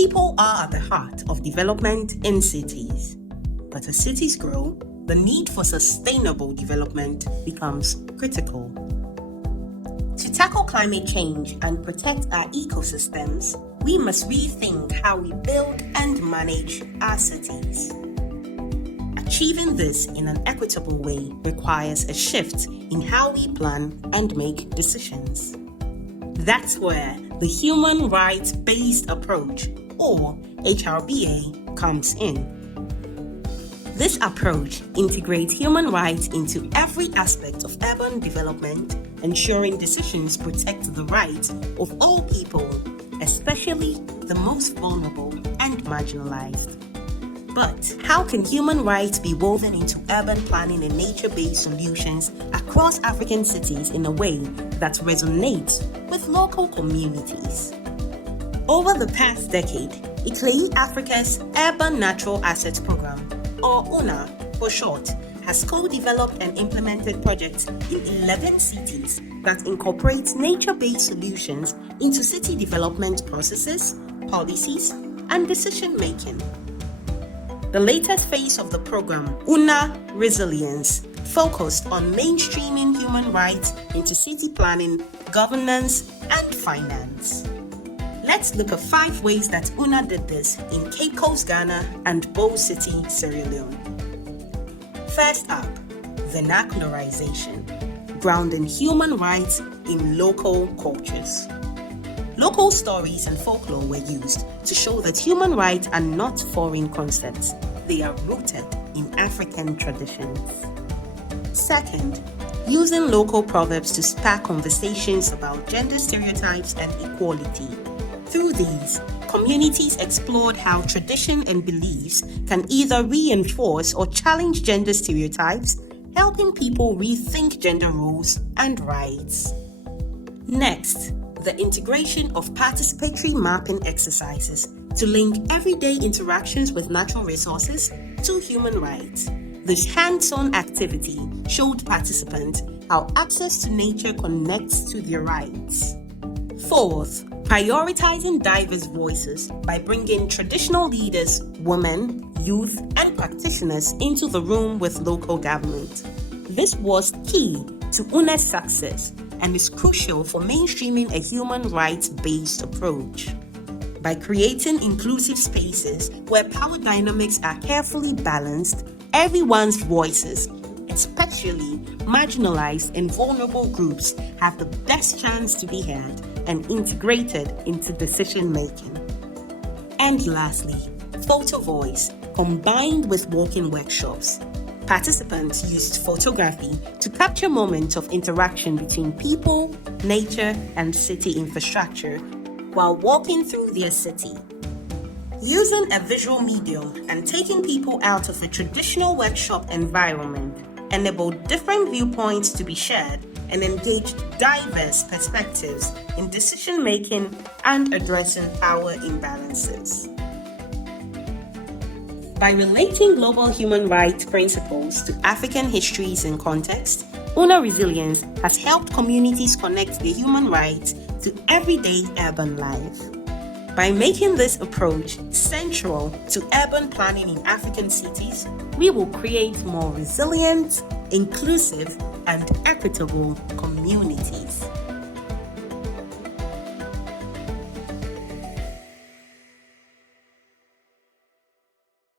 People are at the heart of development in cities. But as cities grow, the need for sustainable development becomes critical. To tackle climate change and protect our ecosystems, we must rethink how we build and manage our cities. Achieving this in an equitable way requires a shift in how we plan and make decisions. That's where the human rights-based approach, or HRBA, comes in. This approach integrates human rights into every aspect of urban development, ensuring decisions protect the rights of all people, especially the most vulnerable and marginalized. But how can human rights be woven into urban planning and nature-based solutions across African cities in a way that resonates with local communities? Over the past decade, ICLEI Africa's Urban Natural Assets Program, or UNA for short, has co-developed and implemented projects in 11 cities that incorporate nature-based solutions into city development processes, policies, and decision-making. The latest phase of the program, UNA Resilience, focused on mainstreaming human rights into city planning, governance, and finance. Let's look at 5 ways that UNA did this in Cape Coast, Ghana, and Bow City, Sierra Leone. First up, vernacularisation, grounding human rights in local cultures. Local stories and folklore were used to show that human rights are not foreign concepts. They are rooted in African traditions. Second, using local proverbs to spark conversations about gender stereotypes and equality. Through these, communities explored how tradition and beliefs can either reinforce or challenge gender stereotypes, helping people rethink gender roles and rights. Next, the integration of participatory mapping exercises to link everyday interactions with natural resources to human rights. This hands-on activity showed participants how access to nature connects to their rights. Fourth, prioritizing diverse voices by bringing traditional leaders, women, youth, and practitioners into the room with local government. This was key to UNA's success and is crucial for mainstreaming a human rights-based approach. By creating inclusive spaces where power dynamics are carefully balanced, everyone's voices, especially marginalized and vulnerable groups, have the best chance to be heard and integrated into decision-making. And lastly, photovoice, combined with walking workshops. Participants used photography to capture moments of interaction between people, nature, and city infrastructure while walking through their city. Using a visual medium and taking people out of a traditional workshop environment enabled different viewpoints to be shared and engaged diverse perspectives in decision-making and addressing power imbalances. By relating global human rights principles to African histories and context, UNA Resilience has helped communities connect their human rights to everyday urban life. By making this approach central to urban planning in African cities, we will create more resilient, inclusive, and equitable communities.